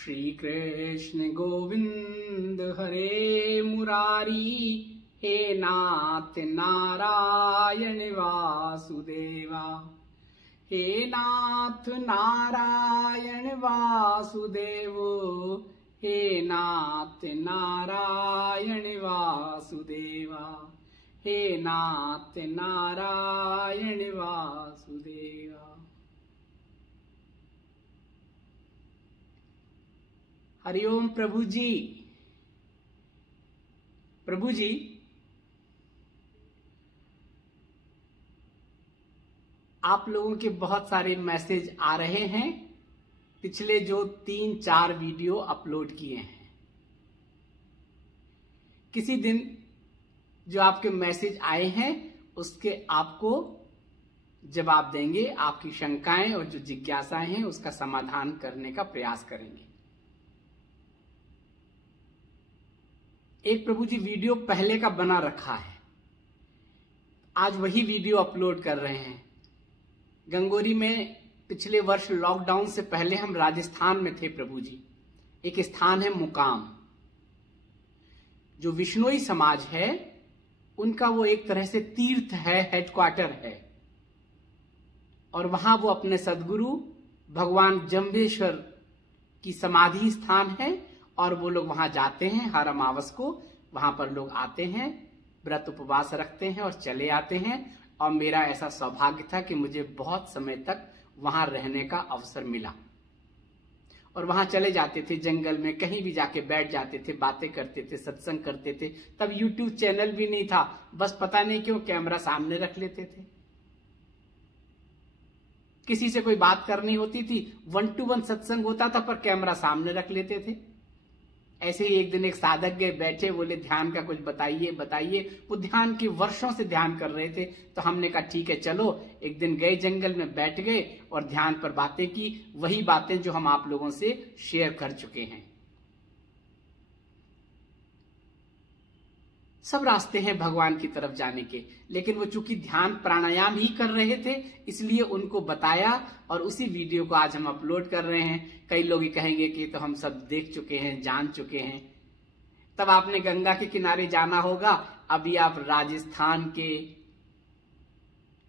श्री कृष्ण गोविंद हरे मुरारी, हे नाथ नारायण वासुदेवा। हे नाथ नारायण वासुदेवो, हे नाथ नारायण वासुदेवा, हे नाथ नारायण वासुदेवा। हरिओम प्रभु जी। प्रभु जी, आप लोगों के बहुत सारे मैसेज आ रहे हैं पिछले जो 3-4 वीडियो अपलोड किए हैं। किसी दिन जो आपके मैसेज आए हैं उसके आपको जवाब देंगे, आपकी शंकाएं और जो जिज्ञासाएं हैं उसका समाधान करने का प्रयास करेंगे। एक प्रभु जी वीडियो पहले का बना रखा है, आज वही वीडियो अपलोड कर रहे हैं। गंगोरी में पिछले वर्ष लॉकडाउन से पहले हम राजस्थान में थे प्रभु जी। एक स्थान है मुकाम, जो विश्नोई समाज है उनका वो एक तरह से तीर्थ है, हेडक्वार्टर है। और वहां वो अपने सदगुरु भगवान जम्बेश्वर की समाधि स्थान है और वो लोग वहां जाते हैं हर अमावस को। वहां पर लोग आते हैं, व्रत उपवास रखते हैं और चले आते हैं। और मेरा ऐसा सौभाग्य था कि मुझे बहुत समय तक वहां रहने का अवसर मिला। और वहां चले जाते थे जंगल में, कहीं भी जाके बैठ जाते थे, बातें करते थे, सत्संग करते थे। तब यूट्यूब चैनल भी नहीं था, बस पता नहीं क्यों कैमरा सामने रख लेते थे। किसी से कोई बात करनी होती थी, 1 to 1 सत्संग होता था पर कैमरा सामने रख लेते थे। ऐसे ही एक दिन एक साधक गए, बैठे, बोले ध्यान का कुछ बताइए बताइए। वो ध्यान के वर्षों से ध्यान कर रहे थे, तो हमने कहा ठीक है चलो। एक दिन गए जंगल में, बैठ गए और ध्यान पर बातें की, वही बातें जो हम आप लोगों से शेयर कर चुके हैं। सब रास्ते हैं भगवान की तरफ जाने के, लेकिन वो चूंकि ध्यान प्राणायाम ही कर रहे थे इसलिए उनको बताया और उसी वीडियो को आज हम अपलोड कर रहे हैं। कई लोग कहेंगे कि तो हम सब देख चुके हैं, जान चुके हैं। तब आपने गंगा के किनारे जाना होगा, अभी आप राजस्थान के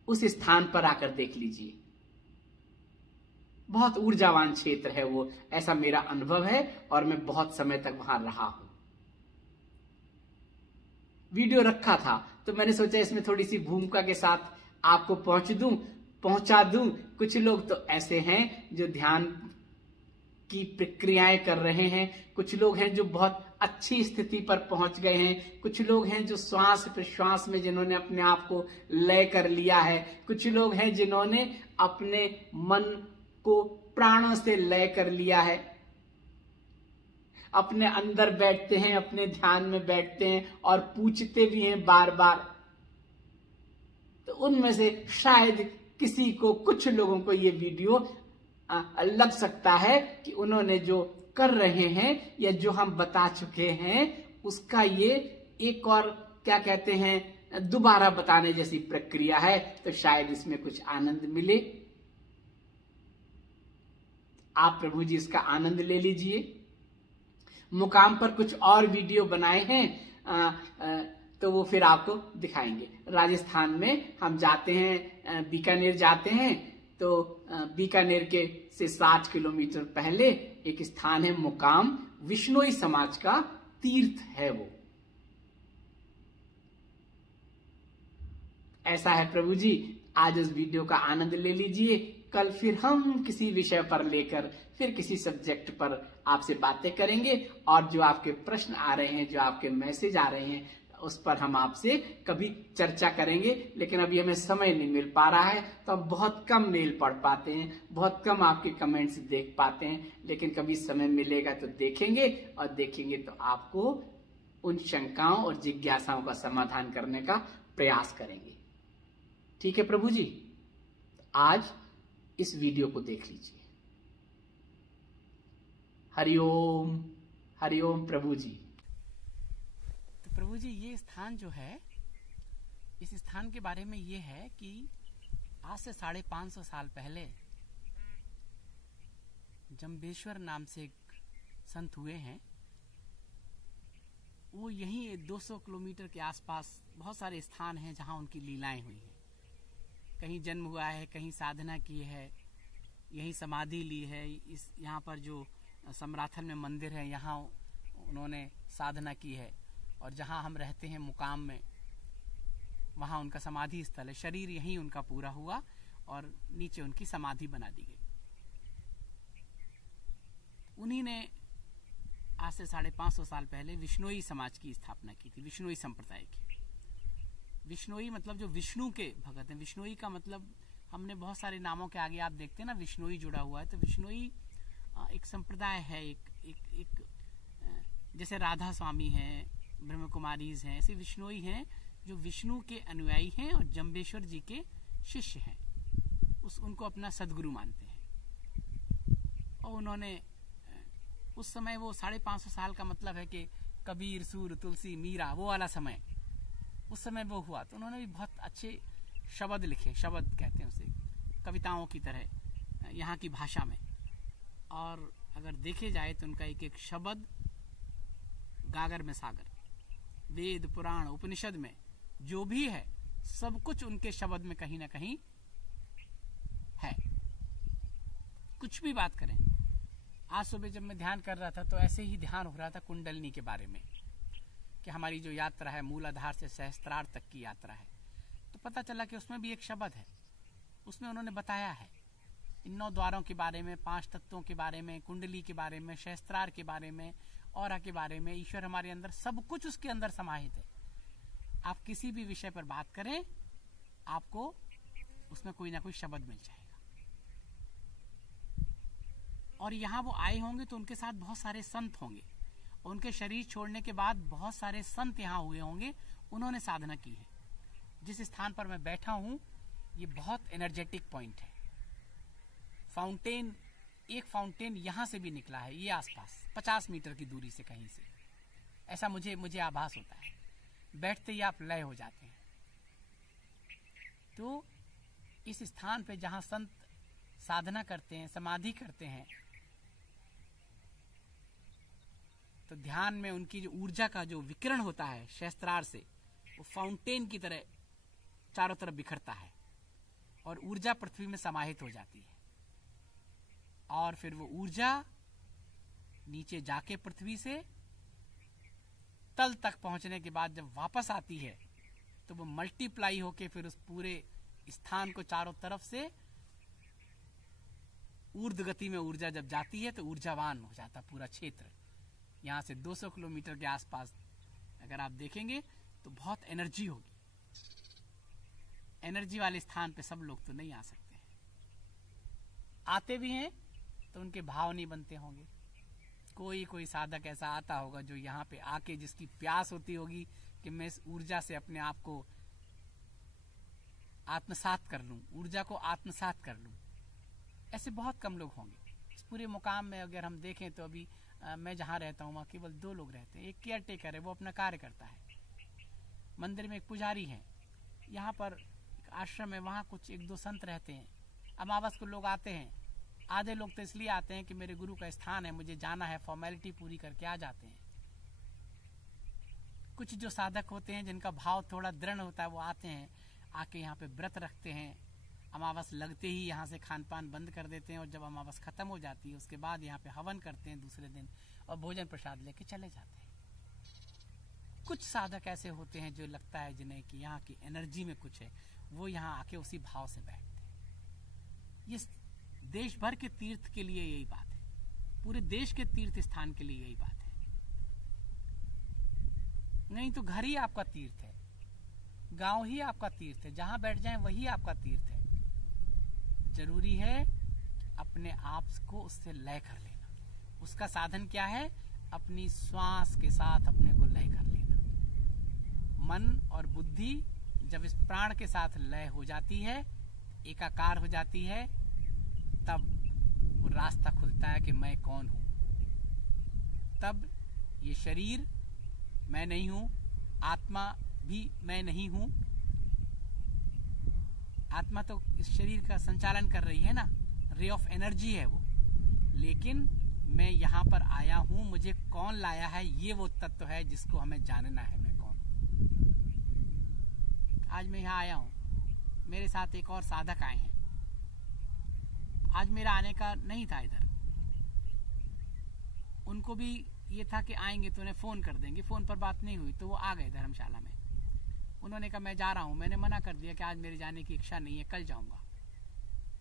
उस स्थान पर आकर देख लीजिए। बहुत ऊर्जावान क्षेत्र है वो, ऐसा मेरा अनुभव है और मैं बहुत समय तक वहां रहा हूं। वीडियो रखा था तो मैंने सोचा इसमें थोड़ी सी भूमिका के साथ आपको पहुंचा दूं। कुछ लोग तो ऐसे हैं जो ध्यान की प्रक्रियाएं कर रहे हैं, कुछ लोग हैं जो बहुत अच्छी स्थिति पर पहुंच गए हैं, कुछ लोग हैं जो श्वास प्रश्वास में जिन्होंने अपने आप को लय कर लिया है, कुछ लोग हैं जिन्होंने अपने मन को प्राणों से लय कर लिया है। अपने अंदर बैठते हैं, अपने ध्यान में बैठते हैं और पूछते भी हैं बार बार। तो उनमें से शायद किसी को, कुछ लोगों को ये वीडियो लग सकता है कि उन्होंने जो कर रहे हैं या जो हम बता चुके हैं उसका ये एक और क्या कहते हैं दोबारा बताने जैसी प्रक्रिया है। तो शायद इसमें कुछ आनंद मिले। आप प्रभु जी इसका आनंद ले लीजिए। मुकाम पर कुछ और वीडियो बनाए हैं तो वो फिर आपको दिखाएंगे। राजस्थान में हम जाते हैं, बीकानेर जाते हैं, तो बीकानेर के से 60 किलोमीटर पहले एक स्थान है मुकाम, विश्नोई समाज का तीर्थ है वो। ऐसा है प्रभु जी, आज इस वीडियो का आनंद ले लीजिए। कल फिर हम किसी विषय पर लेकर फिर किसी सब्जेक्ट पर आपसे बातें करेंगे और जो आपके प्रश्न आ रहे हैं, जो आपके मैसेज आ रहे हैं, उस पर हम आपसे कभी चर्चा करेंगे। लेकिन अभी हमें समय नहीं मिल पा रहा है तो हम बहुत कम मेल पढ़ पाते हैं, बहुत कम आपके कमेंट्स देख पाते हैं। लेकिन कभी समय मिलेगा तो देखेंगे और देखेंगे तो आपको उन शंकाओं और जिज्ञासाओं का समाधान करने का प्रयास करेंगे। ठीक है प्रभु जी, आज इस वीडियो को देख लीजिए। हरिओम हरिओम प्रभु जी। तो प्रभु जी, ये स्थान जो है, इस स्थान के बारे में ये है कि आज से 550 साल पहले जम्बेश्वर नाम से एक संत हुए हैं, वो यहीं 200 किलोमीटर के आसपास बहुत सारे स्थान हैं जहां उनकी लीलाएं हुई हैं। कहीं जन्म हुआ है, कहीं साधना की है, यहीं समाधि ली है। यहाँ पर जो समराथन में मंदिर है, यहाँ उन्होंने साधना की है, और जहाँ हम रहते हैं मुकाम में, वहाँ उनका समाधि स्थल है। शरीर यहीं उनका पूरा हुआ और नीचे उनकी समाधि बना दी गई। उन्हीं ने आज से 550 साल पहले विष्णोई समाज की स्थापना की थी, विष्णोई संप्रदाय की। विष्णोई मतलब जो विष्णु के भगत हैं। विष्णोई का मतलब, हमने बहुत सारे नामों के आगे आप देखते हैं ना विष्णोई जुड़ा हुआ है, तो विष्णोई एक संप्रदाय है, एक जैसे राधा स्वामी हैं, ब्रह्म कुमारीज हैं, ऐसे विष्णोई हैं जो विष्णु के अनुयायी हैं और जम्बेश्वर जी के शिष्य हैं। उनको अपना सदगुरु मानते हैं। और उन्होंने उस समय, वो 550 साल का मतलब है कि कबीर, सूर, तुलसी, मीरा, वो वाला समय, उस समय वो हुआ। तो उन्होंने भी बहुत अच्छे शब्द लिखे, शब्द कहते हैं उसे, कविताओं की तरह यहाँ की भाषा में। और अगर देखे जाए तो उनका एक एक शब्द गागर में सागर, वेद, पुराण, उपनिषद में जो भी है सब कुछ उनके शब्द में कहीं ना कहीं है। कुछ भी बात करें। आज सुबह जब मैं ध्यान कर रहा था तो ऐसे ही ध्यान हो रहा था कुंडलिनी के बारे में, कि हमारी जो यात्रा है मूलाधार से सहस्त्रार तक की यात्रा है, तो पता चला कि उसमें भी एक शब्द है। उसमें उन्होंने बताया है इन 9 द्वारों के बारे में, 5 तत्वों के बारे में, कुंडली के बारे में, सहस्त्रार के बारे में, औरा के बारे में। ईश्वर हमारे अंदर, सब कुछ उसके अंदर समाहित है। आप किसी भी विषय पर बात करें, आपको उसमें कोई ना कोई शब्द मिल जाएगा। और यहाँ वो आए होंगे तो उनके साथ बहुत सारे संत होंगे। उनके शरीर छोड़ने के बाद बहुत सारे संत यहाँ हुए होंगे, उन्होंने साधना की है। जिस स्थान पर मैं बैठा हूँ, ये बहुत एनर्जेटिक पॉइंट है। फाउंटेन, एक फाउंटेन यहां से भी निकला है, ये आसपास 50 मीटर की दूरी से कहीं से, ऐसा मुझे आभास होता है। बैठते ही आप लय हो जाते हैं। तो इस स्थान पे जहां संत साधना करते हैं, समाधि करते हैं, तो ध्यान में उनकी जो ऊर्जा का जो विकिरण होता है सहस्त्रार से, वो फाउंटेन की तरह चारों तरफ बिखरता है और ऊर्जा पृथ्वी में समाहित हो जाती है। और फिर वो ऊर्जा नीचे जाके पृथ्वी से तल तक पहुंचने के बाद जब वापस आती है, तो वो मल्टीप्लाई होके फिर उस पूरे स्थान को चारों तरफ से ऊर्ध्व गति में ऊर्जा जब जाती है तो ऊर्जावान हो जाता पूरा क्षेत्र। यहां से 200 किलोमीटर के आसपास अगर आप देखेंगे तो बहुत एनर्जी होगी। एनर्जी वाले स्थान पे सब लोग तो नहीं आ सकते हैं। आते भी हैं तो उनके भाव नहीं बनते होंगे। कोई साधक ऐसा आता होगा जो यहाँ पे आके जिसकी प्यास होती होगी कि मैं इस ऊर्जा से अपने आप को आत्मसात कर लूं, ऊर्जा को आत्मसात कर लूं। ऐसे बहुत कम लोग होंगे। इस पूरे मुकाम में अगर हम देखें तो अभी मैं जहाँ रहता हूँ वहाँ केवल 2 लोग रहते हैं। एक केयर टेकर है, वो अपना कार्य करता है। मंदिर में एक पुजारी है। यहाँ पर एक आश्रम है, वहाँ कुछ 1-2 संत रहते हैं। अमावस को लोग आते हैं। आधे लोग तो इसलिए आते हैं कि मेरे गुरु का स्थान है, मुझे जाना है, फॉर्मेलिटी पूरी करके आ जाते हैं। कुछ जो साधक होते हैं जिनका भाव थोड़ा दृढ़ होता है, वो आते हैं, आके यहाँ पे व्रत रखते हैं। अमावस लगते ही यहाँ से खान पान बंद कर देते हैं और जब अमावस खत्म हो जाती है उसके बाद यहाँ पे हवन करते हैं दूसरे दिन और भोजन प्रसाद लेके चले जाते हैं। कुछ साधक ऐसे होते हैं जो लगता है जिन्हें कि यहाँ की एनर्जी में कुछ है, वो यहाँ आके उसी भाव से बैठते हैं। ये देश भर के तीर्थ के लिए यही बात है, पूरे देश के तीर्थ स्थान के लिए यही बात है। नहीं तो घर ही आपका तीर्थ है, गांव ही आपका तीर्थ है, जहां बैठ जाएं वही आपका तीर्थ है। जरूरी है अपने आप को उससे लय कर लेना। उसका साधन क्या है? अपनी श्वास के साथ अपने को लय कर लेना। मन और बुद्धि जब इस प्राण के साथ लय हो जाती है, एकाकार हो जाती है, तब वो रास्ता खुलता है कि मैं कौन हूं। तब ये शरीर मैं नहीं हूं, आत्मा भी मैं नहीं हूं। आत्मा तो इस शरीर का संचालन कर रही है ना, रे ऑफ एनर्जी है वो, लेकिन मैं यहाँ पर आया हूँ, मुझे कौन लाया है, ये वो तत्व है जिसको हमें जानना है मैं कौन हूँ। आज मैं यहाँ आया हूँ, मेरे साथ एक और साधक आए हैं। आज मेरा आने का नहीं था इधर, उनको भी ये था कि आएंगे तो उन्हें फोन कर देंगे, फोन पर बात नहीं हुई तो वो आ गए धर्मशाला में। उन्होंने कहा मैं जा रहा हूँ, मैंने मना कर दिया कि आज मेरे जाने की इच्छा नहीं है, कल जाऊंगा।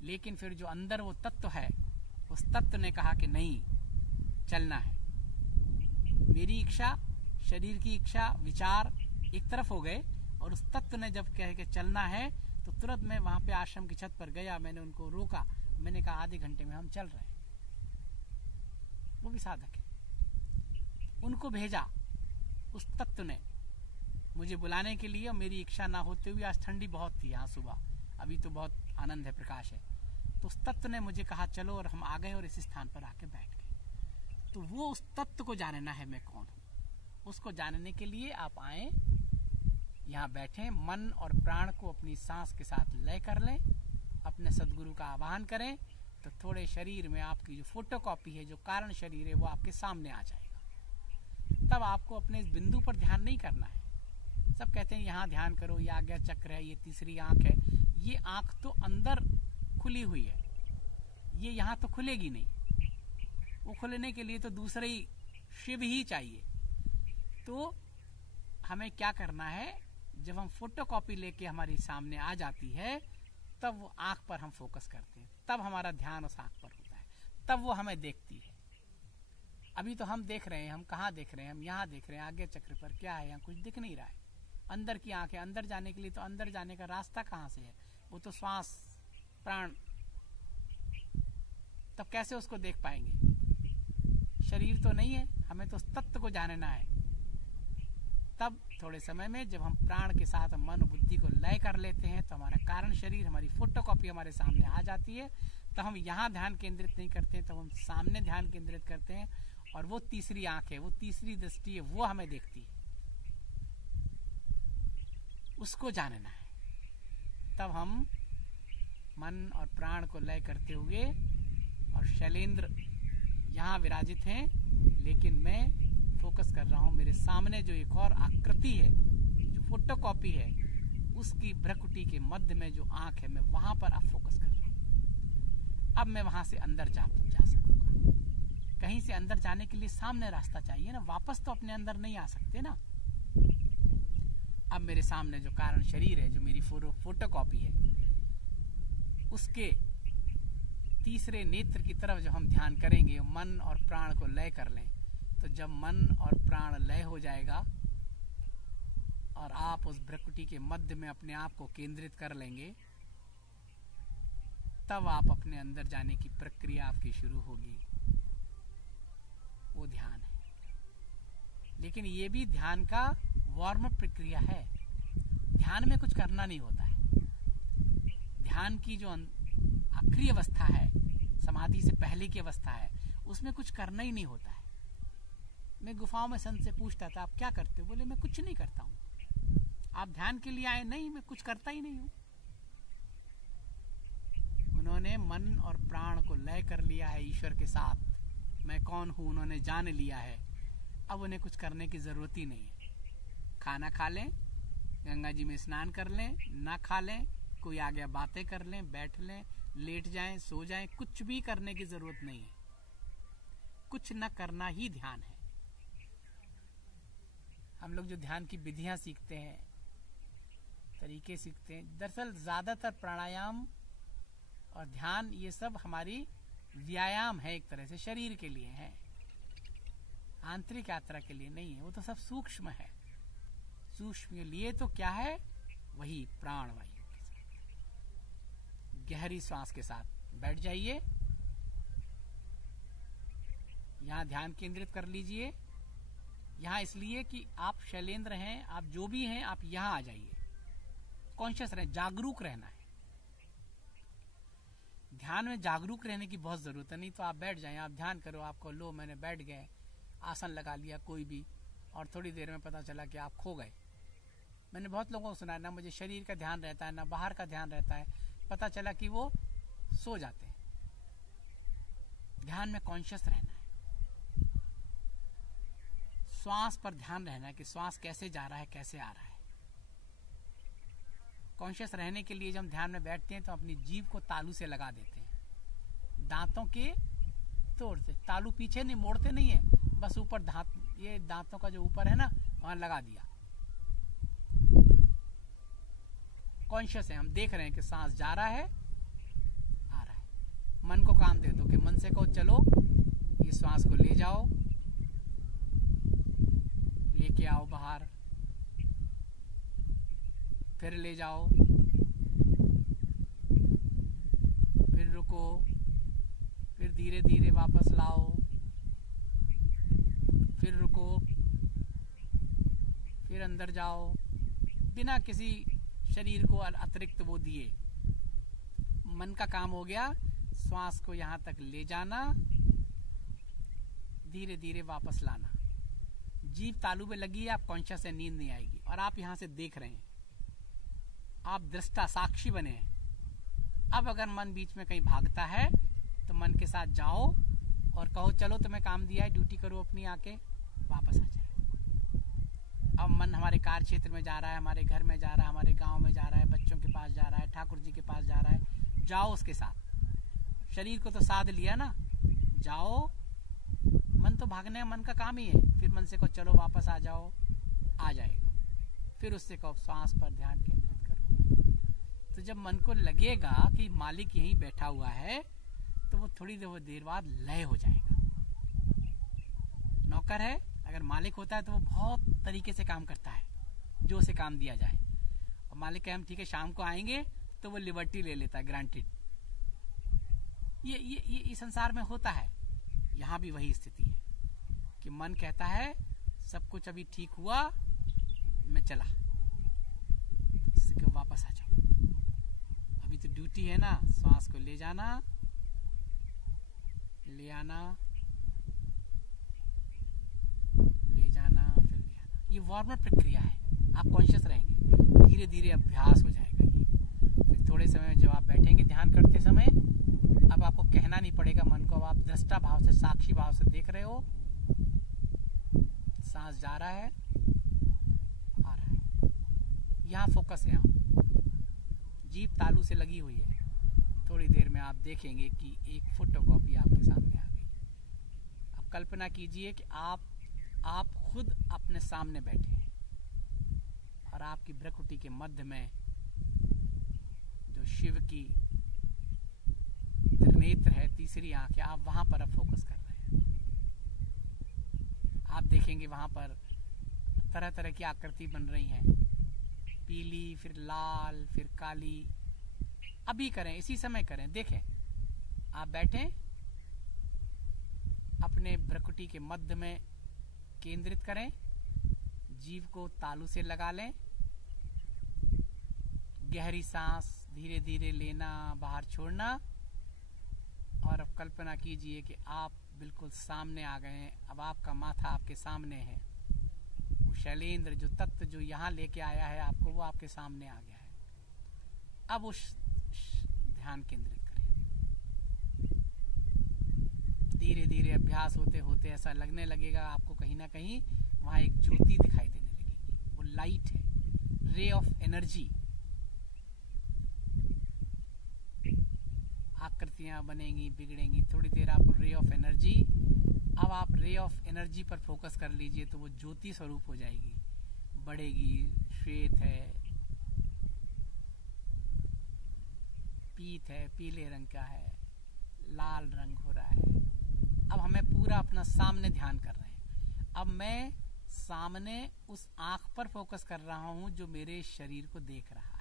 लेकिन फिर जो अंदर वो तत्व है, उस तत्व ने कहा कि नहीं, चलना है। मेरी इच्छा, शरीर की इच्छा, विचार एक तरफ हो गए और उस तत्व ने जब कह के चलना है तो तुरंत मैं वहां पे आश्रम की छत पर गया। मैंने उनको रोका, मैंने कहा आधे घंटे में हम चल रहे हैं। वो भी साधक है, उनको भेजा उस तत्व ने मुझे बुलाने के लिए। मेरी इच्छा ना होते हुए, आज ठंडी बहुत थी यहाँ सुबह, अभी तो बहुत आनंद है, प्रकाश है। तो उस तत्व ने मुझे कहा चलो, और हम आ गए और इस स्थान पर आके बैठ गए। तो वो उस तत्व को जानना है मैं कौन हूँ। उसको जानने के लिए आप आए, यहाँ बैठे, मन और प्राण को अपनी सांस के साथ लय कर लें, अपने सदगुरु का आह्वान करें, तो थोड़े शरीर में आपकी जो फोटोकॉपी है, जो कारण शरीर है, वो आपके सामने आ जाएगा। तब आपको अपने इस बिंदु पर ध्यान नहीं करना है। सब कहते हैं यहाँ ध्यान करो, ये आज्ञा चक्र है, ये तीसरी आंख है। ये आंख तो अंदर खुली हुई है, ये यहाँ तो खुलेगी नहीं। वो खुलने के लिए तो दूसरे ही शिव ही चाहिए। तो हमें क्या करना है, जब हम फोटोकॉपी लेके हमारे सामने आ जाती है, तब वो आंख पर हम फोकस करते हैं, तब हमारा ध्यान उस आंख पर होता है, तब वो हमें देखती है। अभी तो हम देख रहे हैं, हम कहाँ देख रहे हैं, हम यहाँ देख रहे हैं, आगे चक्र पर क्या है, यहाँ कुछ दिख नहीं रहा है। अंदर की आंख है, अंदर जाने के लिए तो अंदर जाने का रास्ता कहाँ से है, वो तो श्वास, प्राण। तब कैसे उसको देख पाएंगे? शरीर तो नहीं है, हमें तो उस तत्व को जानना है। तब थोड़े समय में जब हम प्राण के साथ मन बुद्धि को लय कर लेते हैं, तो हमारा कारण शरीर, हमारी फोटोकॉपी हमारे सामने आ जाती है। तो हम यहाँ ध्यान केंद्रित नहीं करते हैं, तब हम सामने ध्यान केंद्रित करते हैं, और वो तीसरी आंख है, वो तीसरी दृष्टि है, वो हमें देखती है। उसको जानना है। तब हम मन और प्राण को लय करते हुए, और शैलेंद्र यहाँ विराजित हैं, लेकिन मैं फोकस कर रहा हूं मेरे सामने जो एक और आकृति है, जो फोटोकॉपी है, उसकी भ्रकुटी के मध्य में जो आंख है, मैं वहां पर अब फोकस कर रहा हूं। अब मैं वहां से अंदर जा सकूंगा। कहीं से अंदर जाने के लिए सामने रास्ता चाहिए ना, वापस तो अपने अंदर नहीं आ सकते ना। अब मेरे सामने जो कारण शरीर है, जो मेरी फोटोकॉपी है, उसके तीसरे नेत्र की तरफ जब हम ध्यान करेंगे, मन और प्राण को लय कर लें, तो जब मन और प्राण लय हो जाएगा और आप उस भ्रकुटी के मध्य में अपने आप को केंद्रित कर लेंगे, तब आप अपने अंदर जाने की प्रक्रिया आपकी शुरू होगी। वो ध्यान है। लेकिन ये भी ध्यान का वार्म अप प्रक्रिया है। ध्यान में कुछ करना नहीं होता है। ध्यान की जो आखिरी अवस्था है, समाधि से पहले की अवस्था है, उसमें कुछ करना ही नहीं होता है। मैं गुफाओं में संत से पूछता था, आप क्या करते हो? बोले मैं कुछ नहीं करता हूं। आप ध्यान के लिए आए? नहीं, मैं कुछ करता ही नहीं हूं। उन्होंने मन और प्राण को लय कर लिया है ईश्वर के साथ। मैं कौन हूं उन्होंने जान लिया है। अब उन्हें कुछ करने की जरूरत ही नहीं है। खाना खा लें, गंगा जी में स्नान कर लें, ना खा लें, कोई आ गया बातें कर लें, बैठ लें, लेट जाएं, सो जाएं, कुछ भी करने की जरूरत नहीं है। कुछ न करना ही ध्यान है। हम लोग जो ध्यान की विधियां सीखते हैं, तरीके सीखते हैं, दरअसल ज्यादातर प्राणायाम और ध्यान ये सब हमारी व्यायाम है, एक तरह से शरीर के लिए है, आंतरिक यात्रा के लिए नहीं है। वो तो सब सूक्ष्म है। सूक्ष्म के लिए तो क्या है? वही प्राण वायु के साथ गहरी श्वास के साथ बैठ जाइए, यहां ध्यान केंद्रित कर लीजिए। यहां इसलिए कि आप शैलेंद्र हैं, आप जो भी हैं, आप यहां आ जाइए, कॉन्शियस रहें, जागरूक रहना है। ध्यान में जागरूक रहने की बहुत जरूरत है, नहीं तो आप बैठ जाएं, आप ध्यान करो, आपको लो मैंने बैठ गए, आसन लगा लिया कोई भी, और थोड़ी देर में पता चला कि आप खो गए। मैंने बहुत लोगों को सुना है, ना मुझे शरीर का ध्यान रहता है, ना बाहर का ध्यान रहता है, पता चला कि वो सो जाते हैं। ध्यान में कॉन्शियस रहना है। श्वास पर ध्यान रहना कि श्वास कैसे जा रहा है, कैसे आ रहा है। कॉन्शियस रहने के लिए जब हम ध्यान में बैठते हैं तो अपनी जीभ को तालू से लगा देते हैं, दांतों के तोड़ते। तालू पीछे नहीं मोड़ते नहीं है, बस ऊपर ये दांतों का जो ऊपर है ना, वहां लगा दिया। कॉन्शियस है, हम देख रहे हैं कि सांस जा रहा है, आ रहा है। मन को काम दे दो कि मन से कहो चलो ये श्वास को ले जाओ, लेके आओ बाहर, फिर ले जाओ, फिर रुको, फिर धीरे धीरे वापस लाओ, फिर रुको, फिर अंदर जाओ, बिना किसी शरीर को अतिरिक्त वो दिए। मन का काम हो गया श्वास को यहां तक ले जाना, धीरे धीरे वापस लाना। जीभ तालू में लगी है, आप कॉन्शियस है, नींद नहीं आएगी। और आप यहां से देख रहे हैं, आप दृष्टा साक्षी बने हैं। अब अगर मन बीच में कहीं भागता है तो मन के साथ जाओ और कहो चलो तुम्हें काम दिया है, ड्यूटी करो अपनी, आके वापस आ जाए। अब मन हमारे कार्य क्षेत्र में जा रहा है, हमारे घर में जा रहा है, हमारे गांव में जा रहा है, बच्चों के पास जा रहा है, ठाकुर जी के पास जा रहा है, जाओ उसके साथ। शरीर को तो साध लिया ना, जाओ। मन तो भागने, मन का काम ही है। फिर मन से कहो चलो वापस आ जाओ, आ जाएगा। फिर उससे कहो श्वास पर ध्यान केंद्रित करो। तो जब मन को लगेगा कि मालिक यहीं बैठा हुआ है तो वो थोड़ी देर बाद लय हो जाएगा। नौकर है, अगर मालिक होता है तो वो बहुत तरीके से काम करता है, जो उसे काम दिया जाए। और मालिक कहे हम ठीक है शाम को आएंगे, तो वो लिबर्टी ले लेता है, ग्रांटेड। ये संसार में होता है। यहाँ भी वही स्थिति है कि मन कहता है सब कुछ अभी ठीक हुआ, मैं चला, तो उससे क्यों वापस आ जाओ, अभी तो ड्यूटी है ना। श्वास को ले जाना, ले आना, ले जाना, फिर ले आना। ये वार्म अप प्रक्रिया है। आप कॉन्शियस रहेंगे, धीरे धीरे अभ्यास हो जाएगा ये। फिर थोड़े समय जब आप बैठेंगे ध्यान करते समय, अब आपको कहना नहीं पड़ेगा मन को, अब आप दृष्टा भाव से, साक्षी भाव से देख रहे हो, सांस जा रहा है, आ रहा है, यहाँ फोकस है। आप जीभ तालू से लगी हुई है। थोड़ी देर में आप देखेंगे कि एक फोटोकॉपी आपके सामने आ गई। अब कल्पना कीजिए कि आप खुद अपने सामने बैठे हैं और आपकी भ्रकुटी के मध्य में जो शिव की त्रिनेत्र है, तीसरी आंख है, आप वहां पर अब फोकस कर रहे हैं। आप देखेंगे वहां पर तरह तरह की आकृति बन रही हैं, पीली, फिर लाल, फिर काली। अभी करें, इसी समय करें, देखें। आप बैठें, अपने भ्रकुटी के मध्य में केंद्रित करें, जीभ को तालू से लगा लें, गहरी सांस धीरे धीरे लेना, बाहर छोड़ना। और अब कल्पना कीजिए कि आप बिल्कुल सामने आ गए हैं। अब आपका माथा आपके सामने है, वो शैलेंद्र जो तत्व जो यहाँ लेके आया है आपको, वो आपके सामने आ गया है। अब उस ध्यान केंद्रित करें। धीरे धीरे अभ्यास होते होते ऐसा लगने लगेगा आपको कहीं ना कहीं वहां एक ज्योति दिखाई देने लगेगी। वो लाइट है, रे ऑफ एनर्जी। आकृतियां बनेंगी, बिगड़ेंगी, थोड़ी देर आप रे ऑफ एनर्जी। अब आप रे ऑफ एनर्जी पर फोकस कर लीजिए तो वो ज्योति स्वरूप हो जाएगी, बढ़ेगी। श्वेत है, पीत है, पीले रंग का है, लाल रंग हो रहा है। अब हमें पूरा अपना सामने ध्यान कर रहे हैं। अब मैं सामने उस आंख पर फोकस कर रहा हूं जो मेरे शरीर को देख रहा है।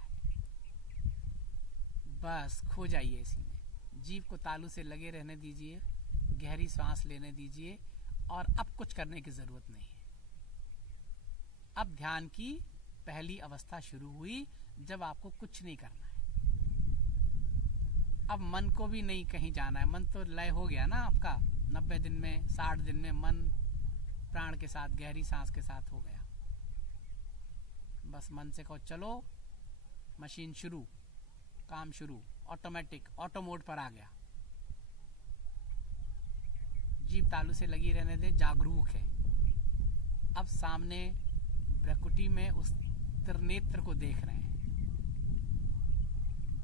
बस खो जाइए इसी में। जीभ को तालू से लगे रहने दीजिए, गहरी सांस लेने दीजिए, और अब कुछ करने की जरूरत नहीं है। अब ध्यान की पहली अवस्था शुरू हुई जब आपको कुछ नहीं करना है। अब मन को भी नहीं कहीं जाना है, मन तो लय हो गया ना आपका। 90 दिन में, 60 दिन में मन प्राण के साथ, गहरी सांस के साथ हो गया। बस मन से कहो चलो, मशीन शुरू, काम शुरू, ऑटोमेटिक, ऑटो मोड पर आ गया। जीभ तालू से लगी रहने दें, जागरूक है। अब सामने भ्रकुटी में उस त्रिनेत्र को देख रहे हैं।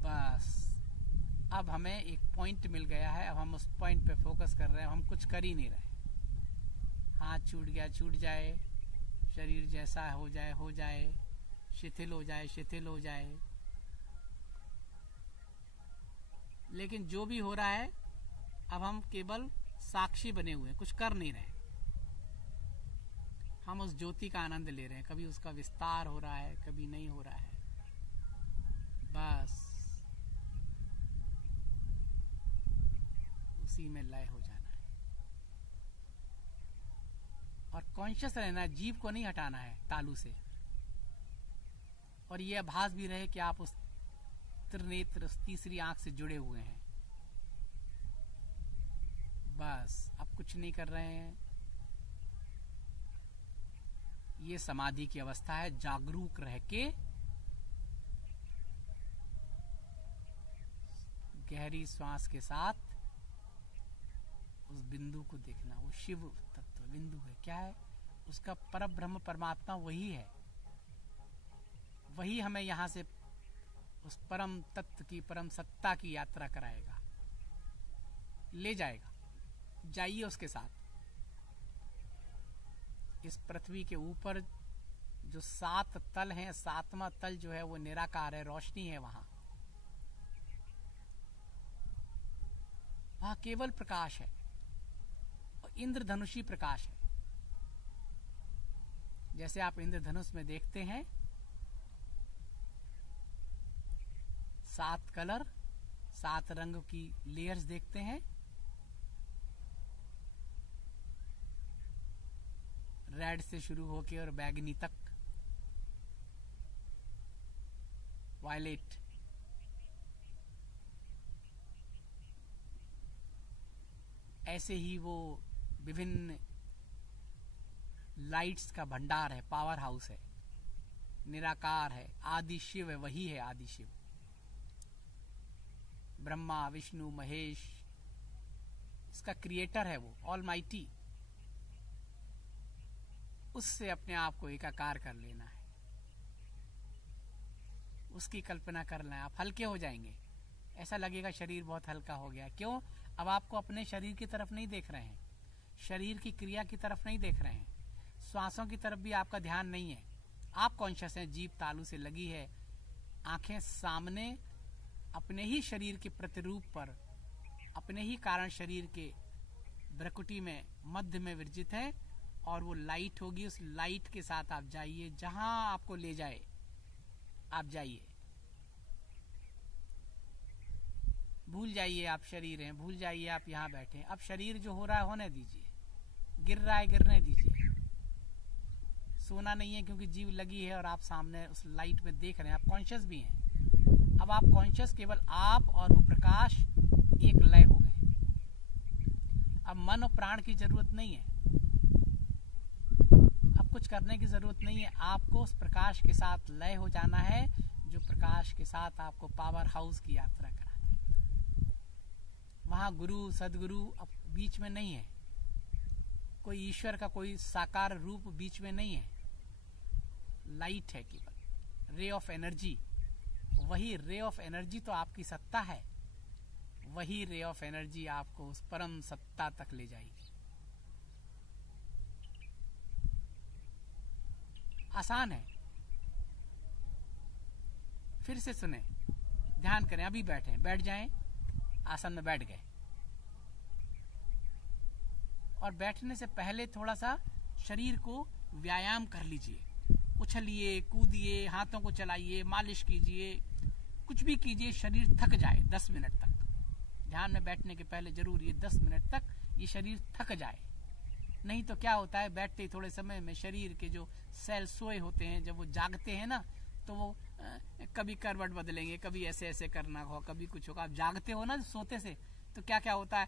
बस अब हमें एक पॉइंट मिल गया है, अब हम उस पॉइंट पे फोकस कर रहे हैं, हम कुछ कर ही नहीं रहे। हाथ छूट गया छूट जाए, शरीर जैसा हो जाए हो जाए, शिथिल हो जाए शिथिल हो जाए, लेकिन जो भी हो रहा है अब हम केवल साक्षी बने हुए हैं, कुछ कर नहीं रहे। हम उस ज्योति का आनंद ले रहे हैं, कभी उसका विस्तार हो रहा है कभी नहीं हो रहा है। बस उसी में लय हो जाना है और कॉन्शियस रहना है, जीव को नहीं हटाना है तालू से। और ये आभास भी रहे कि आप उस त्रिनेत्र, उस तीसरी आंख से जुड़े हुए हैं। बस अब कुछ नहीं कर रहे हैं। ये समाधि की अवस्था है, जागरूक रह के गहरी श्वास के साथ उस बिंदु को देखना। वो शिव तत्व बिंदु है, क्या है उसका परब्रह्म परमात्मा वही है। वही हमें यहां से उस परम तत्व की, परम सत्ता की यात्रा कराएगा, ले जाएगा। जाइए उसके साथ। इस पृथ्वी के ऊपर जो 7 तल हैं, 7वां तल जो है वो निराकार है, रोशनी है। वहां केवल प्रकाश है और इंद्रधनुषी प्रकाश है। जैसे आप इंद्रधनुष में देखते हैं 7 कलर, 7 रंग की लेयर्स देखते हैं। रेड से शुरू होके और बैगनी तक, वायलेट, ऐसे ही वो विभिन्न लाइट्स का भंडार है, पावर हाउस है, निराकार है, आदि शिव है, वही है आदि शिव। ब्रह्मा विष्णु महेश, इसका क्रिएटर है वो, ऑलमाइटी। उससे अपने आप को एकाकार कर लेना है, उसकी कल्पना करना है। आप हल्के हो जाएंगे, ऐसा लगेगा शरीर बहुत हल्का हो गया। क्यों? अब आपको अपने शरीर की तरफ नहीं देख रहे हैं, शरीर की क्रिया की तरफ नहीं देख रहे हैं, श्वासों की तरफ भी आपका ध्यान नहीं है। आप कॉन्शियस हैं, जीभ तालू से लगी है, आंखें सामने अपने ही शरीर के प्रतिरूप पर, अपने ही कारण शरीर के भ्रकुटी में मध्य में विरजित है। और वो लाइट होगी, उस लाइट के साथ आप जाइए, जहां आपको ले जाए आप जाइए। भूल जाइए आप शरीर हैं, भूल जाइए आप यहाँ बैठे हैं। अब शरीर जो हो रहा है होने दीजिए, गिर रहा है गिरने दीजिए। सोना नहीं है क्योंकि जीव लगी है और आप सामने उस लाइट में देख रहे हैं, आप कॉन्शियस भी हैं। अब आप कॉन्शियस, केवल आप और वो प्रकाश एक लय हो गए। अब मन और प्राण की जरूरत नहीं है, अब कुछ करने की जरूरत नहीं है। आपको उस प्रकाश के साथ लय हो जाना है, जो प्रकाश के साथ आपको पावर हाउस की यात्रा करा दे। वहां गुरु सदगुरु अब बीच में नहीं है, कोई ईश्वर का कोई साकार रूप बीच में नहीं है। लाइट है केवल, रे ऑफ एनर्जी। वही रे ऑफ एनर्जी तो आपकी सत्ता है, वही रे ऑफ एनर्जी आपको उस परम सत्ता तक ले जाएगी। आसान है। फिर से सुने, ध्यान करें। अभी बैठे, बैठ जाएं, आसन में बैठ गए। और बैठने से पहले थोड़ा सा शरीर को व्यायाम कर लीजिए, उछलिए कूदिए, हाथों को चलाइए, मालिश कीजिए, कुछ भी कीजिए, शरीर थक जाए 10 मिनट तक। ध्यान में बैठने के पहले जरूर ये 10 मिनट तक ये शरीर थक जाए। नहीं तो क्या होता है, बैठते ही थोड़े समय में शरीर के जो सेल सोए होते हैं, जब वो जागते हैं ना, तो वो कभी करवट बदलेंगे, कभी ऐसे ऐसे करना हो, कभी कुछ होगा। आप जागते हो ना सोते से, तो क्या क्या होता है,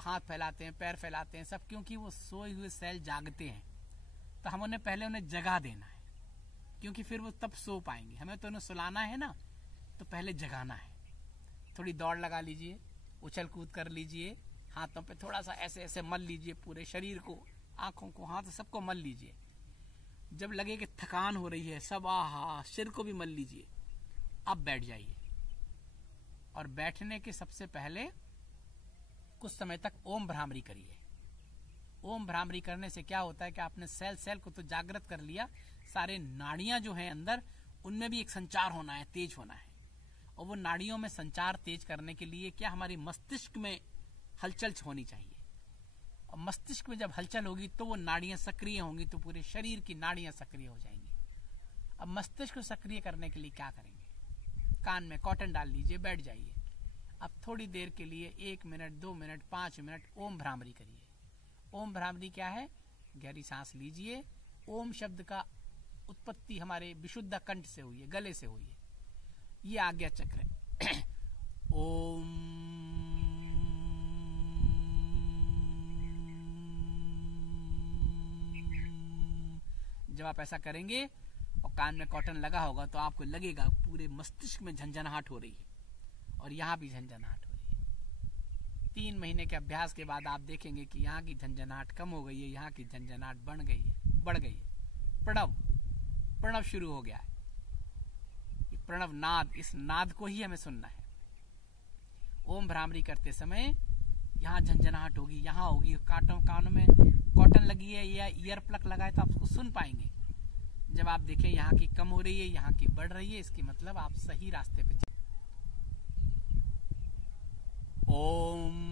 हाथ फैलाते हैं, पैर फैलाते हैं, सब क्योंकि वो सोए हुए सेल जागते हैं। तो हम उन्हें पहले उन्हें जगा देना है, क्योंकि फिर वो तब सो पाएंगे। हमें तो उन्हें सुलाना है ना, तो पहले जगाना है। थोड़ी दौड़ लगा लीजिए, उछल कूद कर लीजिए, हाथों पे थोड़ा सा ऐसे ऐसे मल लीजिए, पूरे शरीर को, आंखों को, हाथ सबको मल लीजिए। जब लगे कि थकान हो रही है, सब आहा, सिर को भी मल लीजिए, अब बैठ जाइए। और बैठने के सबसे पहले कुछ समय तक ओम भ्रामरी करिए। ओम भ्रामरी करने से क्या होता है कि आपने सेल को तो जागृत कर लिया, सारे नाड़ियां जो हैं अंदर, उनमें भी एक संचार होना है, तेज होना है। और वो नाड़ियों में संचार तेज करने के लिए क्या, हमारी मस्तिष्क में हलचल होनी चाहिए। और मस्तिष्क में जब हलचल होगी तो वो नाड़ियां सक्रिय होंगी, तो पूरे शरीर की नाड़ियां सक्रिय हो जाएंगी। अब मस्तिष्क को सक्रिय करने के लिए क्या करेंगे, कान में कॉटन डाल लीजिए, बैठ जाइए। अब थोड़ी देर के लिए 1 मिनट, 2 मिनट, 5 मिनट ओम भ्रामरी करिए। ओम भ्रामरी क्या है, गहरी सांस लीजिए। ओम शब्द का उत्पत्ति हमारे विशुद्ध कंठ से हुई है, गले से हुई है। ये आज्ञा चक्र है। ओम, जब आप ऐसा करेंगे और कान में कॉटन लगा होगा तो आपको लगेगा पूरे मस्तिष्क में झंझनाहट हो रही है, और यहाँ भी झंझनाहट हो रही है। 3 महीने के अभ्यास के बाद आप देखेंगे कि यहाँ की झंझनाहट कम हो गई है, यहाँ की झंझनाहट बढ़ गई है। प्रणव शुरू हो गया है। ये प्रणव नाद, इस नाद को ही हमें सुनना है। ओम भ्रामरी करते समय यहाँ झंझनाहट होगी, यहाँ होगी। कानों में कॉटन लगी है या ईयर प्लग लगा है तो आप उसको सुन पाएंगे। जब आप देखें यहाँ की कम हो रही है, यहाँ की बढ़ रही है, इसकी मतलब आप सही रास्ते पे। ओम,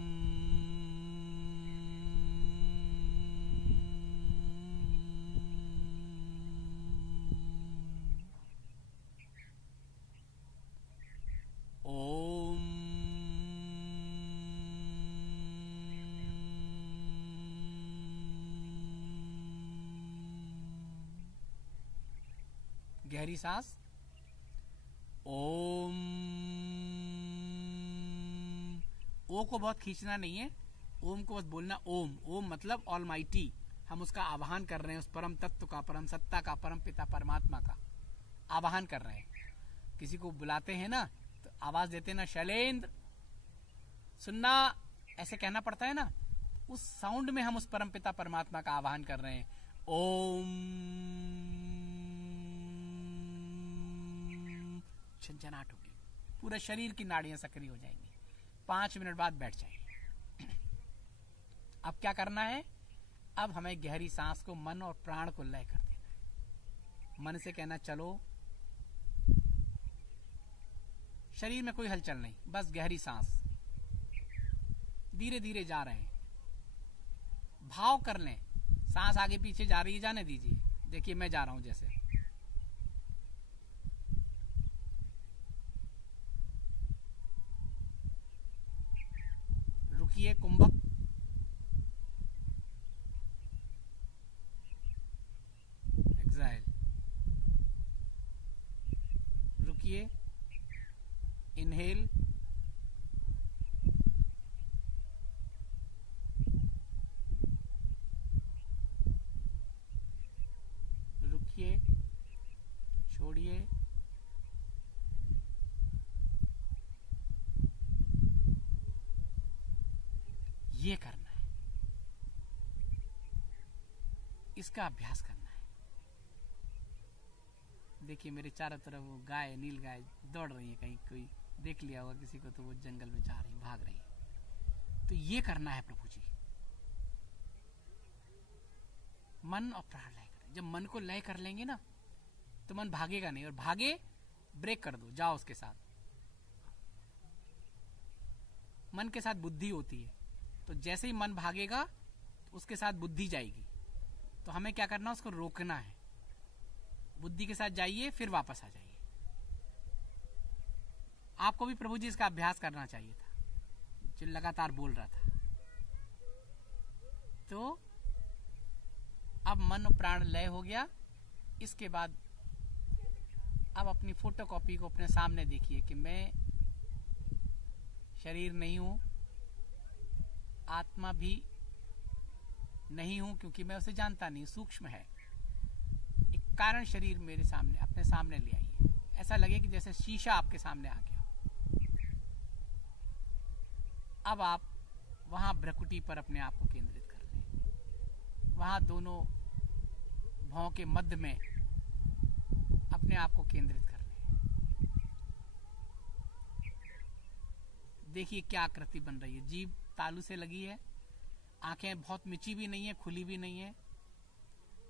ओम, गहरी सांस। ओम, ओ को बहुत खींचना नहीं है, ओम को बस बोलना ओम। ओम मतलब ऑलमाइटी, हम उसका आवाहन कर रहे हैं, उस परम तत्व का, परम सत्ता का, परम पिता परमात्मा का आवाहन कर रहे हैं। किसी को बुलाते हैं ना तो आवाज देते हैं ना, शैलेंद्र सुनना, ऐसे कहना पड़ता है ना। उस साउंड में हम उस परम पिता परमात्मा का आवाहन कर रहे हैं। ओम, झंझनाहट होगी, पूरे शरीर की नाड़ियां सक्रिय हो जाएंगी। 5 मिनट बाद बैठ जाएंगे। अब क्या करना है, अब हमें गहरी सांस को, मन और प्राण को लय कर देना है। मन से कहना चलो, शरीर में कोई हलचल नहीं, बस गहरी सांस, धीरे धीरे जा रहे हैं। भाव कर लें, सांस आगे पीछे जा रही है, जाने दीजिए। देखिए मैं जा रहा हूं जैसे, रुकिए, कुंभक, एक्साइल, रुकिए, इनहेल, रुकिए, छोड़िए, ये करना है, इसका अभ्यास करना है। देखिए मेरे चारों तरफ वो गाय, नील गाय दौड़ रही है, कहीं कोई देख लिया होगा किसी को तो वो जंगल में जा रही, भाग रही। तो ये करना है प्रभु जी, मन और प्राण लय करें। जब मन को लय कर लेंगे ना तो मन भागेगा नहीं, और भागे ब्रेक कर दो, जाओ उसके साथ। मन के साथ बुद्धि होती है, तो जैसे ही मन भागेगा तो उसके साथ बुद्धि जाएगी। तो हमें क्या करना, उसको रोकना है। बुद्धि के साथ जाइए, फिर वापस आ जाइए। आपको भी प्रभु जी इसका अभ्यास करना चाहिए था, जो लगातार बोल रहा था। तो अब मन और प्राण लय हो गया। इसके बाद अब अपनी फोटोकॉपी को अपने सामने देखिए कि मैं शरीर नहीं हूं, आत्मा भी नहीं हूं, क्योंकि मैं उसे जानता नहीं, सूक्ष्म है। एक कारण शरीर मेरे सामने, अपने सामने ले आइए। ऐसा लगे कि जैसे शीशा आपके सामने आ गया। अब आप वहां भ्रकुटी पर अपने आप को केंद्रित कर लें। वहां दोनों भौं के मध्य में अपने आप को केंद्रित कर लें। देखिए क्या आकृति बन रही है। जीभ तालू से लगी है, आंखें बहुत मिची भी नहीं है, खुली भी नहीं है।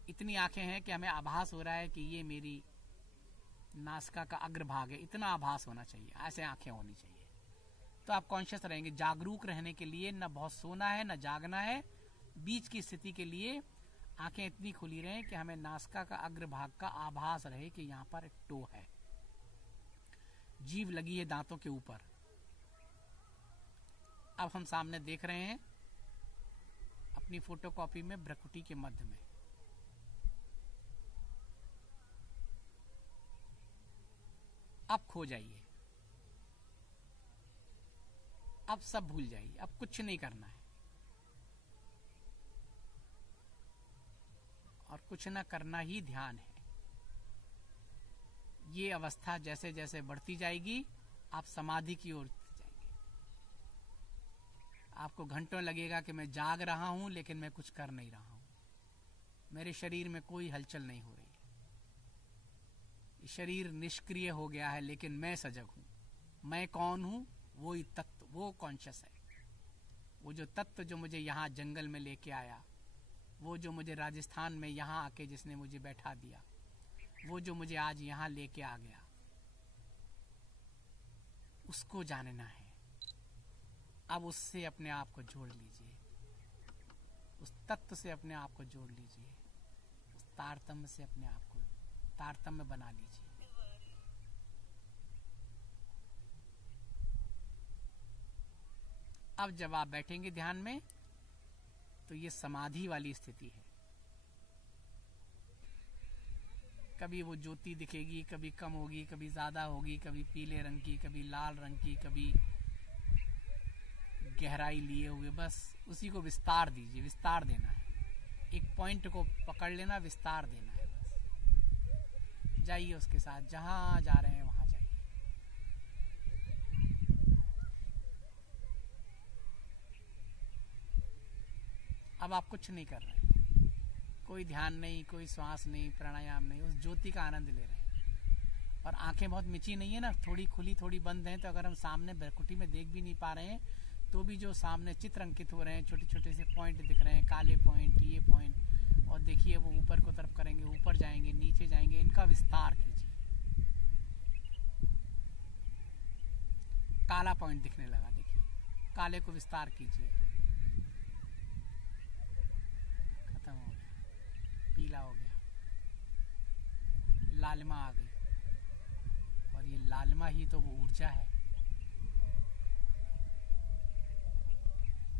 इतनी आंखें हैं कि हमें आभास हो रहा है कि ये मेरी नासिका का अग्रभाग है। इतना आभास होना चाहिए, ऐसे आंखें होनी चाहिए। तो आप कॉन्शियस रहेंगे। जागरूक रहने के लिए न बहुत सोना है न जागना है, बीच की स्थिति के लिए आंखें इतनी खुली रहें कि हमें नासिका का अग्रभाग का आभास रहे कि यहाँ पर एक टो है। जीभ लगी है दांतों के ऊपर। अब हम सामने देख रहे हैं अपनी फोटोकॉपी में भ्रुकुटी के मध्य में। अब खो जाइए, अब सब भूल जाइए, अब कुछ नहीं करना है और कुछ ना करना ही ध्यान है। ये अवस्था जैसे जैसे बढ़ती जाएगी आप समाधि की ओर जाएंगे। आपको घंटों लगेगा कि मैं जाग रहा हूं लेकिन मैं कुछ कर नहीं रहा हूं, मेरे शरीर में कोई हलचल नहीं हो रही है, शरीर निष्क्रिय हो गया है लेकिन मैं सजग हूं। मैं कौन हूं? वो ही तत्व, वो कॉन्शियस है। वो जो तत्व जो मुझे यहाँ जंगल में लेके आया, वो जो मुझे राजस्थान में यहाँ आके जिसने मुझे बैठा दिया, वो जो मुझे आज यहाँ लेके आ गया, उसको जानना है। अब उससे अपने आप को जोड़ लीजिए, उस तत्व से अपने आप को जोड़ लीजिए, उस तारतम्य से अपने आप को तारतम्य बना लीजिए। अब जब आप बैठेंगे ध्यान में तो ये समाधि वाली स्थिति है। कभी वो ज्योति दिखेगी, कभी कम होगी, कभी ज्यादा होगी, कभी पीले रंग की, कभी लाल रंग की, कभी गहराई लिए हुए। बस उसी को विस्तार दीजिए, विस्तार देना है। एक पॉइंट को पकड़ लेना, विस्तार देना है। बस जाइए उसके साथ, जहां जा रहे हैं वहां जाइए। अब आप कुछ नहीं कर रहे हैं, कोई ध्यान नहीं, कोई श्वास नहीं, प्राणायाम नहीं, उस ज्योति का आनंद ले रहे हैं। और आंखें बहुत मिची नहीं है ना, थोड़ी खुली थोड़ी बंद हैं, तो अगर हम सामने भ्रुकुटी में देख भी नहीं पा रहे हैं तो भी जो सामने चित्र अंकित हो रहे हैं, छोटे छोटे से पॉइंट दिख रहे हैं, काले पॉइंट, ये पॉइंट, और देखिए वो ऊपर को तरफ करेंगे, ऊपर जाएंगे, नीचे जाएंगे, इनका विस्तार कीजिए। काला पॉइंट दिखने लगा, देखिए काले को विस्तार कीजिए, खत्म हो गया, पीला हो गया, लालिमा आ गई। और ये लालिमा ही तो वो ऊर्जा है,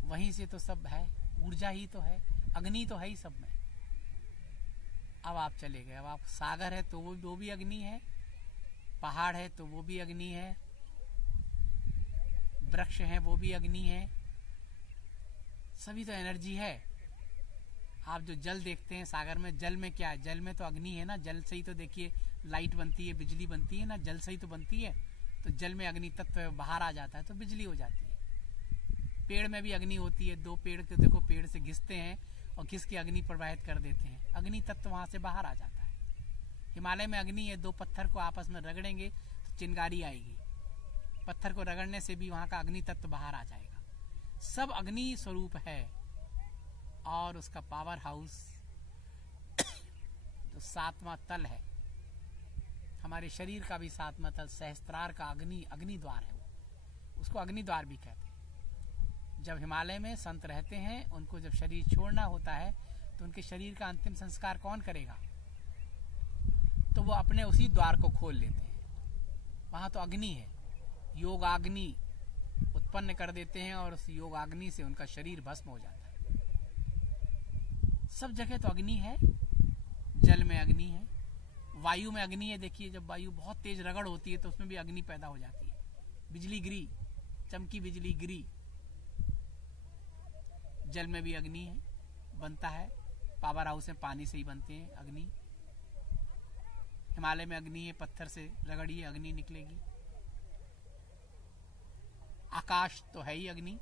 वहीं से तो सब है, ऊर्जा ही तो है, अग्नि तो है ही सब में। अब आप चले गए, अब आप सागर है तो वो भी अग्नि है, पहाड़ है तो वो भी अग्नि है, वृक्ष है वो भी अग्नि है, सभी तो एनर्जी है। आप जो जल देखते हैं सागर में, जल में क्या है? जल में तो अग्नि है ना, जल से ही तो देखिए लाइट बनती है, बिजली बनती है ना, जल से ही तो बनती है। तो जल में अग्नि तत्व बाहर आ जाता है तो बिजली हो जाती है। पेड़ में भी अग्नि होती है, दो पेड़ को देखो, पेड़ से घिसते हैं और घिस के अग्नि प्रवाहित कर देते हैं, अग्नि तत्व वहां से बाहर आ जाता है। हिमालय में अग्नि है, दो पत्थर को आपस में रगड़ेंगे तो चिंगारी आएगी, पत्थर को रगड़ने से भी वहां का अग्नि तत्व बाहर आ जाएगा। सब अग्नि स्वरूप है। और उसका पावर हाउस जो सातवां तल है, हमारे शरीर का भी सातवां तल, सहस्त्रार का अग्नि द्वार है, उसको अग्नि द्वार भी कहते हैं। जब हिमालय में संत रहते हैं, उनको जब शरीर छोड़ना होता है तो उनके शरीर का अंतिम संस्कार कौन करेगा? तो वो अपने उसी द्वार को खोल लेते हैं। वहां तो अग्नि है, योगाग्नि उत्पन्न कर देते हैं और उस योगाग्नि से उनका शरीर भस्म हो जाता है। सब जगह तो अग्नि है, जल में अग्नि है, वायु में अग्नि है। देखिए जब वायु बहुत तेज रगड़ होती है तो उसमें भी अग्नि पैदा हो जाती है, बिजली गिरी, चमकी बिजली गिरी। जल में भी अग्नि है, बनता है, पावर हाउस में पानी से ही बनते हैं अग्नि। हिमालय में अग्नि है, पत्थर से रगड़िए अग्नि निकलेगी। आकाश तो है ही अग्नि,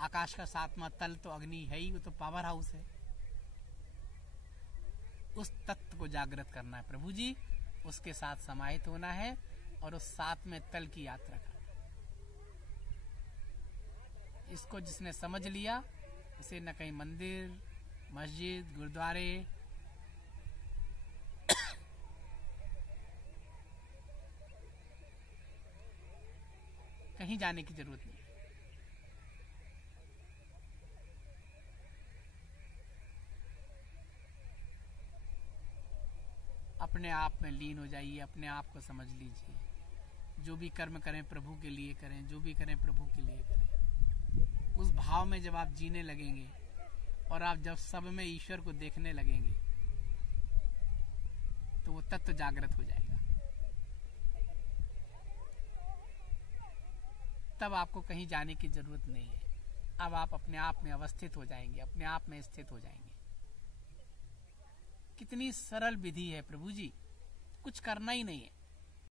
आकाश का सातवां तल तो अग्नि है ही, वो तो पावर हाउस है। उस तत्व को जागृत करना है प्रभु जी, उसके साथ समाहित होना है और उस साथ में तल की यात्रा करना। इसको जिसने समझ लिया उसे न कहीं मंदिर, मस्जिद, गुरुद्वारे, कहीं जाने की जरूरत नहीं। अपने आप में लीन हो जाइए, अपने आप को समझ लीजिए। जो भी कर्म करें प्रभु के लिए करें, जो भी करें प्रभु के लिए करें। उस भाव में जब आप जीने लगेंगे और आप जब सब में ईश्वर को देखने लगेंगे तो वो तत्व जागृत हो जाएगा। तब आपको कहीं जाने की जरूरत नहीं है। अब आप अपने आप में अवस्थित हो जाएंगे, अपने आप में स्थित हो जाएंगे। कितनी सरल विधि है प्रभु जी, कुछ करना ही नहीं है।